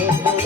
Thank yeah. you. Yeah.